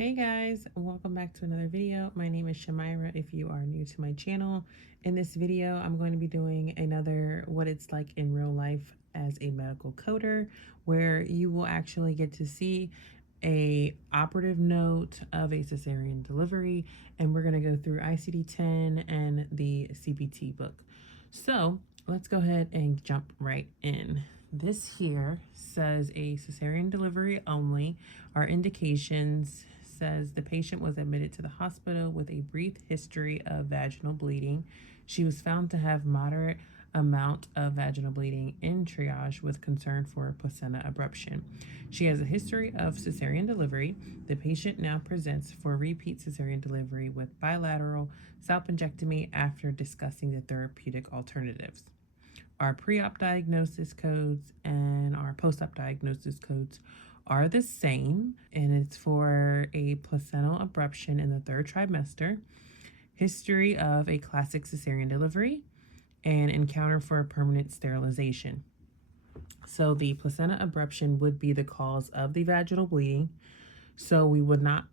Hey guys, welcome back to another video. My name is Shamira if you are new to my channel. In this video, I'm going to be doing another what it's like in real life as a medical coder, where you will actually get to see a operative note of a cesarean delivery, and we're going to go through ICD-10 and the CPT book. So let's go ahead and jump right in. This here says a cesarean delivery only. Our indications says the patient was admitted to the hospital with a brief history of vaginal bleeding. She was found to have moderate amount of vaginal bleeding in triage with concern for placenta abruption. She has a history of cesarean delivery. The patient now presents for repeat cesarean delivery with bilateral salpingectomy after discussing the therapeutic alternatives. Our pre-op diagnosis codes and our post-op diagnosis codes are the same, and it's for a placental abruption in the third trimester, history of a classic cesarean delivery, and encounter for a permanent sterilization. So the placenta abruption would be the cause of the vaginal bleeding. So we would not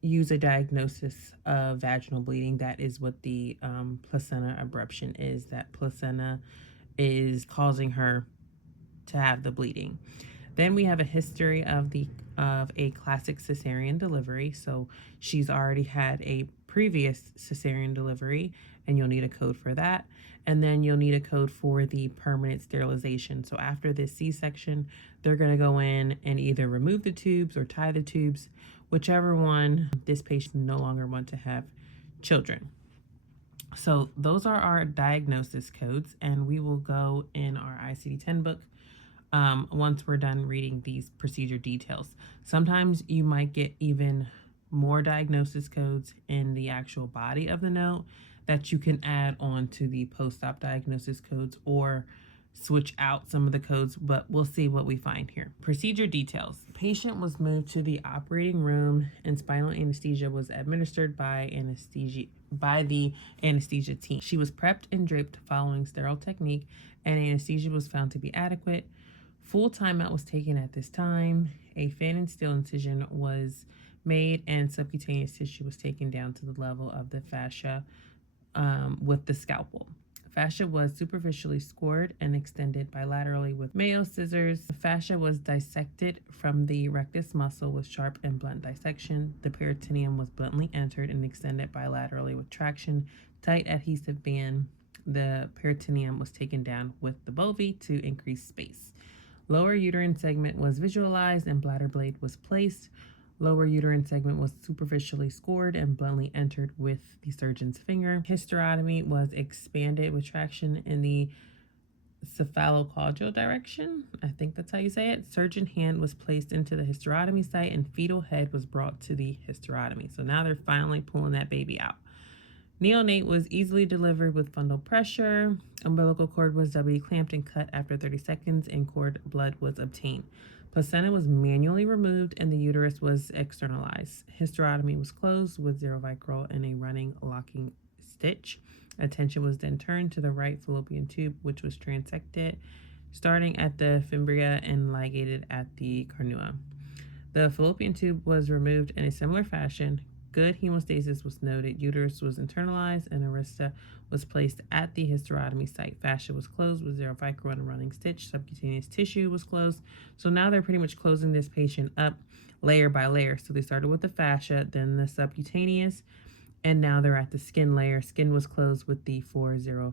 use a diagnosis of vaginal bleeding. That is what the placenta abruption is. That placenta is causing her to have the bleeding. Then we have a history of a classic cesarean delivery. So she's already had a previous cesarean delivery, and you'll need a code for that. And then you'll need a code for the permanent sterilization. So after this C-section, they're going to go in and either remove the tubes or tie the tubes, whichever one. This patient no longer want to have children. So those are our diagnosis codes, and we will go in our ICD-10 book once we're done reading these procedure details. Sometimes you might get even more diagnosis codes in the actual body of the note that you can add on to the post-op diagnosis codes or switch out some of the codes, but we'll see what we find here. Procedure details. Patient was moved to the operating room and spinal anesthesia was administered by the anesthesia team. She was prepped and draped following sterile technique, and anesthesia was found to be adequate. Full timeout was taken at this time. A fan and steel incision was made, and subcutaneous tissue was taken down to the level of the fascia with the scalpel. Fascia was superficially scored and extended bilaterally with Mayo scissors. The fascia was dissected from the rectus muscle with sharp and blunt dissection. The peritoneum was bluntly entered and extended bilaterally with traction, tight adhesive band. The peritoneum was taken down with the bovie to increase space. Lower uterine segment was visualized and bladder blade was placed. Lower uterine segment was superficially scored and bluntly entered with the surgeon's finger. Hysterotomy was expanded with traction in the cephalocaudal direction. I think that's how you say it. Surgeon hand was placed into the hysterotomy site and fetal head was brought to the hysterotomy. So now they're finally pulling that baby out. Neonate was easily delivered with fundal pressure. Umbilical cord was doubly clamped and cut after 30 seconds, and cord blood was obtained. Placenta was manually removed and the uterus was externalized. Hysterotomy was closed with 0 vicryl and a running locking stitch. Attention was then turned to the right fallopian tube, which was transected, starting at the fimbria and ligated at the carnua. The fallopian tube was removed in a similar fashion. Good hemostasis was noted. Uterus was internalized and arista was placed at the hysterotomy site. Fascia was closed with 0 vicryl and a running stitch. Subcutaneous tissue was closed. So now they're pretty much closing this patient up layer by layer. So they started with the fascia, then the subcutaneous, and now they're at the skin layer. Skin was closed with the 4-0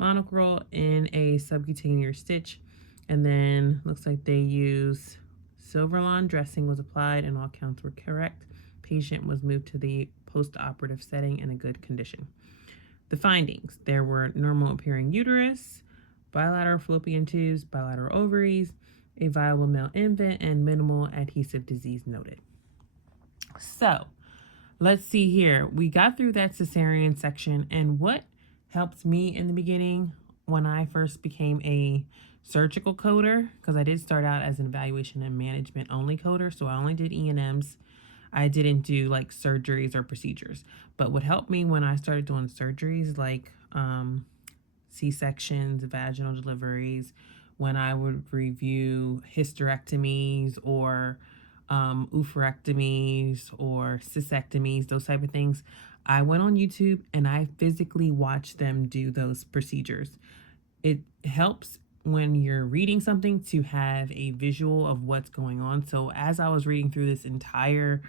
monocrol in a subcutaneous stitch. And then looks like they use Silverlawn dressing was applied and all counts were correct. Patient was moved to the post-operative setting in a good condition. The findings: there were normal appearing uterus, bilateral fallopian tubes, bilateral ovaries, a viable male infant, and minimal adhesive disease noted. So let's see here. We got through that cesarean section, and what helped me in the beginning when I first became a surgical coder, because I did start out as an evaluation and management only coder, so I only did E&Ms. I didn't do like surgeries or procedures. But what helped me when I started doing surgeries like C-sections, vaginal deliveries, when I would review hysterectomies or oophorectomies or cystectomies, those type of things. I went on YouTube and I physically watched them do those procedures. It helps when you're reading something to have a visual of what's going on. So as I was reading through this entire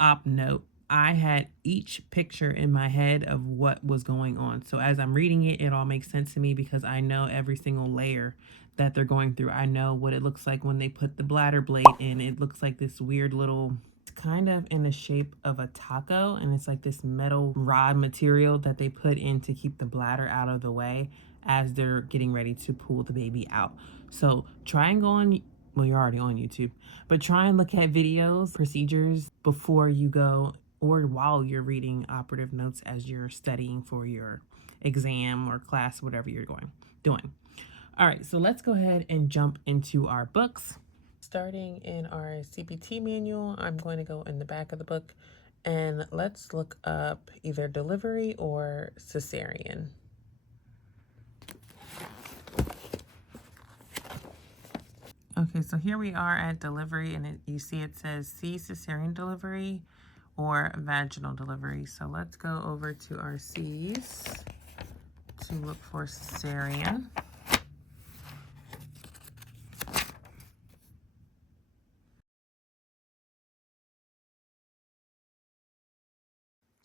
op note, I had each picture in my head of what was going on. So as I'm reading it, it all makes sense to me because I know every single layer that they're going through. I know what it looks like when they put the bladder blade in. It looks like this weird little, it's kind of in the shape of a taco, and it's like this metal rod material that they put in to keep the bladder out of the way as they're getting ready to pull the baby out. So try and go on, well, you're already on YouTube, but try and look at videos, procedures before you go or while you're reading operative notes as you're studying for your exam or class, whatever you're doing. All right, so let's go ahead and jump into our books. Starting in our CPT manual, I'm going to go in the back of the book and let's look up either delivery or cesarean. Okay, so here we are at delivery, and you see it says C, cesarean delivery or vaginal delivery. So let's go over to our C's to look for cesarean.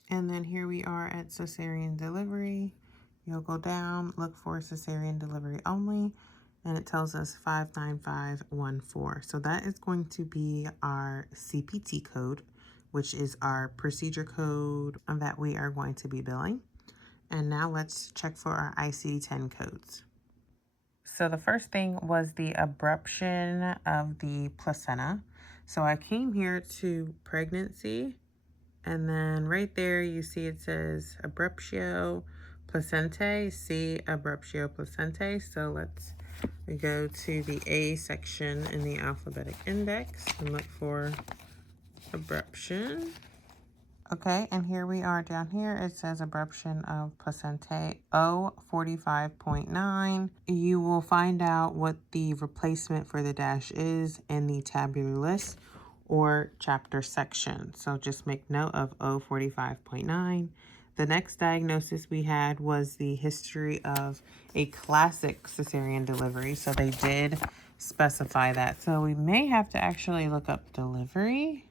And then here we are at cesarean delivery. You'll go down, look for cesarean delivery only, and it tells us 59514. So that is going to be our CPT code, which is our procedure code that we are going to be billing. And now let's check for our ICD-10 codes. So the first thing was the abruption of the placenta. So I came here to pregnancy, and then right there you see it says abruptio placentae, C abruptio placentae. So let's go to the A section in the alphabetic index and look for abruption. Okay, and here we are down here. It says abruption of placentae O45.9. You will find out what the replacement for the dash is in the tabular list or chapter section. So just make note of O45.9. The next diagnosis we had was the history of a classic cesarean delivery. So they did specify that. So we may have to actually look up delivery,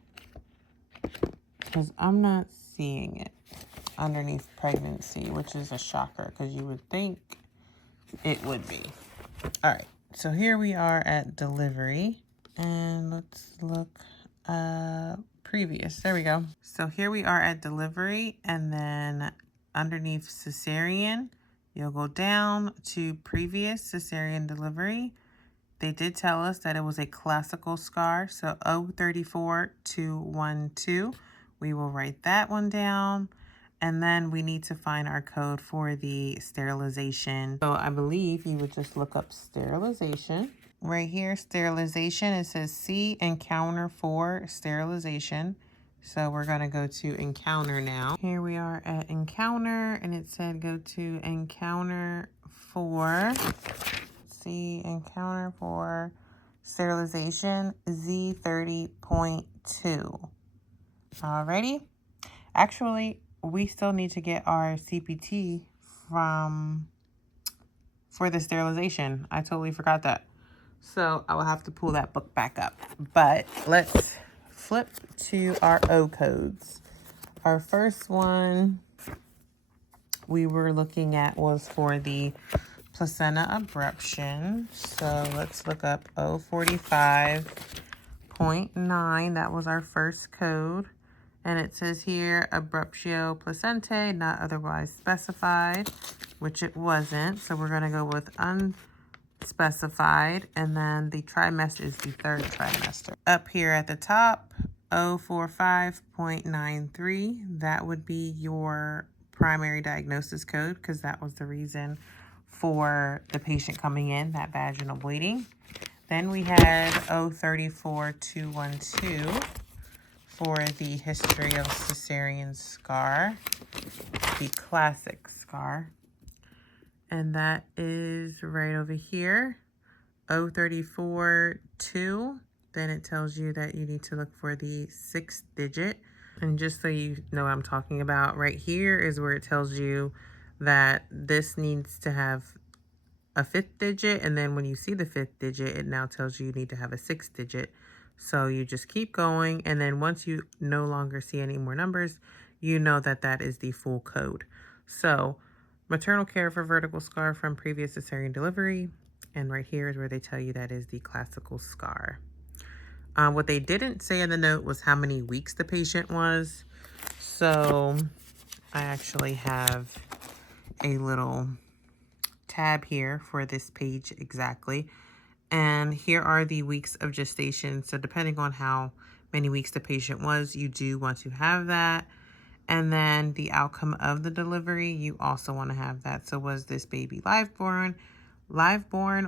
because I'm not seeing it underneath pregnancy, which is a shocker because you would think it would be. All right, so here we are at delivery, and let's look previous. There we go. So here we are at delivery, and then underneath cesarean, you'll go down to previous cesarean delivery. They did tell us that it was a classical scar, so O34212. We will write that one down. And then we need to find our code for the sterilization. So I believe you would just look up sterilization. Right here, sterilization, it says C encounter for sterilization. So we're going to go to encounter now. Here we are at encounter, and it said go to encounter for encounter for sterilization Z30.2. Alrighty. Actually, we still need to get our CPT for the sterilization. I totally forgot that. So I will have to pull that book back up. But let's flip to our O codes. Our first one we were looking at was for the placenta abruption. So let's look up O45.9. That was our first code. And it says here, abruptio placentae, not otherwise specified, which it wasn't. So we're going to go with unspecified. And then the trimester is the third trimester. Up here at the top, O45.93. That would be your primary diagnosis code, because that was the reason for the patient coming in, that vaginal bleeding. Then we had O34212 for the history of cesarean scar, the classic scar. And that is right over here, O342 then it tells you that you need to look for the 6th digit. And just so you know what I'm talking about, right here is where it tells you that this needs to have a 5th digit, and then when you see the 5th digit, it now tells you need to have a 6th digit. So you just keep going, and then once you no longer see any more numbers, you know that that is the full code. So maternal care for vertical scar from previous cesarean delivery, and right here is where they tell you that is the classical scar. What they didn't say in the note was how many weeks the patient was. So I actually have a little tab here for this page exactly. And here are the weeks of gestation. So depending on how many weeks the patient was, you do want to have that. And then the outcome of the delivery, you also want to have that. So was this baby live born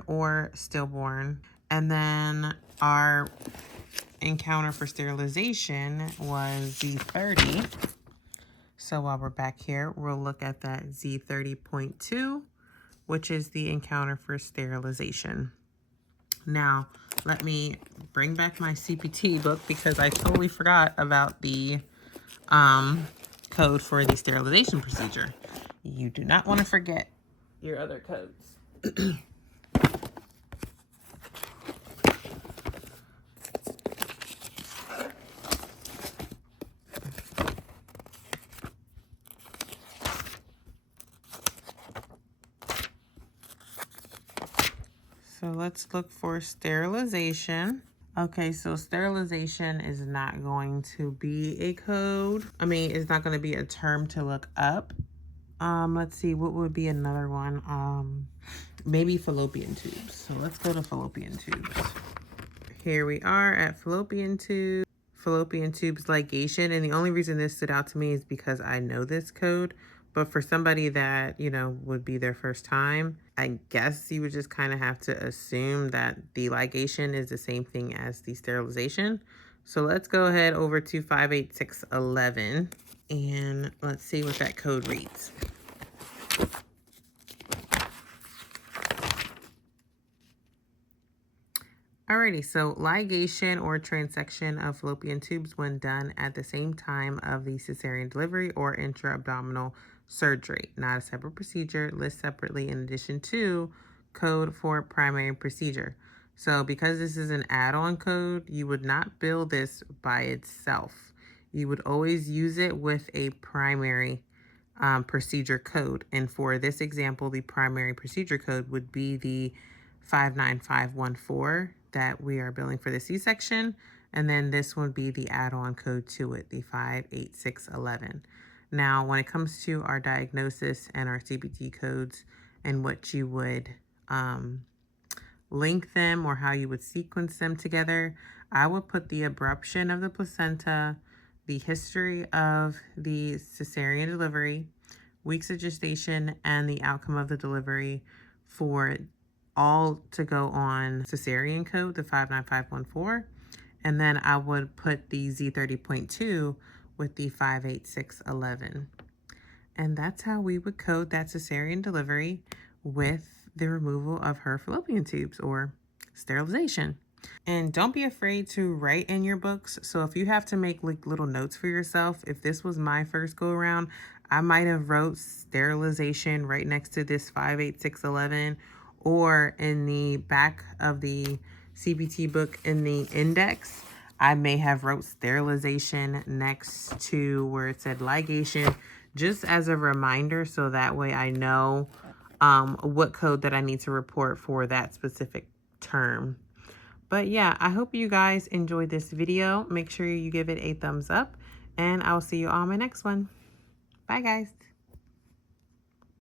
or stillborn? And then our encounter for sterilization was Z30. So while we're back here, we'll look at that Z30.2, which is the encounter for sterilization. Now, let me bring back my CPT book because I totally forgot about the code for the sterilization procedure. You do not want to forget your other codes. So let's look for sterilization. Okay, so sterilization is not going to be a code. I mean, it's not going to be a term to look up. Let's see, what would be another one? Maybe fallopian tubes. So let's go to fallopian tubes. Here we are at fallopian tubes ligation. And the only reason this stood out to me is because I know this code. But for somebody that, you know, would be their first time, I guess you would just kind of have to assume that the ligation is the same thing as the sterilization. So let's go ahead over to 58611 and let's see what that code reads. Alrighty, so ligation or transection of fallopian tubes when done at the same time of the cesarean delivery or intra-abdominal surgery, not a separate procedure, list separately in addition to code for primary procedure. So because this is an add-on code, you would not bill this by itself. You would always use it with a primary procedure code. And for this example, the primary procedure code would be the 59514 that we are billing for the C-section. And then this would be the add-on code to it, the 58611. Now, when it comes to our diagnosis and our CPT codes and what you would link them or how you would sequence them together, I would put the abruption of the placenta, the history of the cesarean delivery, weeks of gestation, and the outcome of the delivery for all to go on cesarean code, the 59514. And then I would put the Z30.2 with the 58611. And that's how we would code that cesarean delivery with the removal of her fallopian tubes or sterilization. And don't be afraid to write in your books. So if you have to make like little notes for yourself, if this was my first go around, I might have wrote sterilization right next to this 58611, or in the back of the CPT book in the index, I may have wrote sterilization next to where it said ligation, just as a reminder, so that way I know what code that I need to report for that specific term. But yeah, I hope you guys enjoyed this video. Make sure you give it a thumbs up, and I'll see you on my next one. Bye, guys.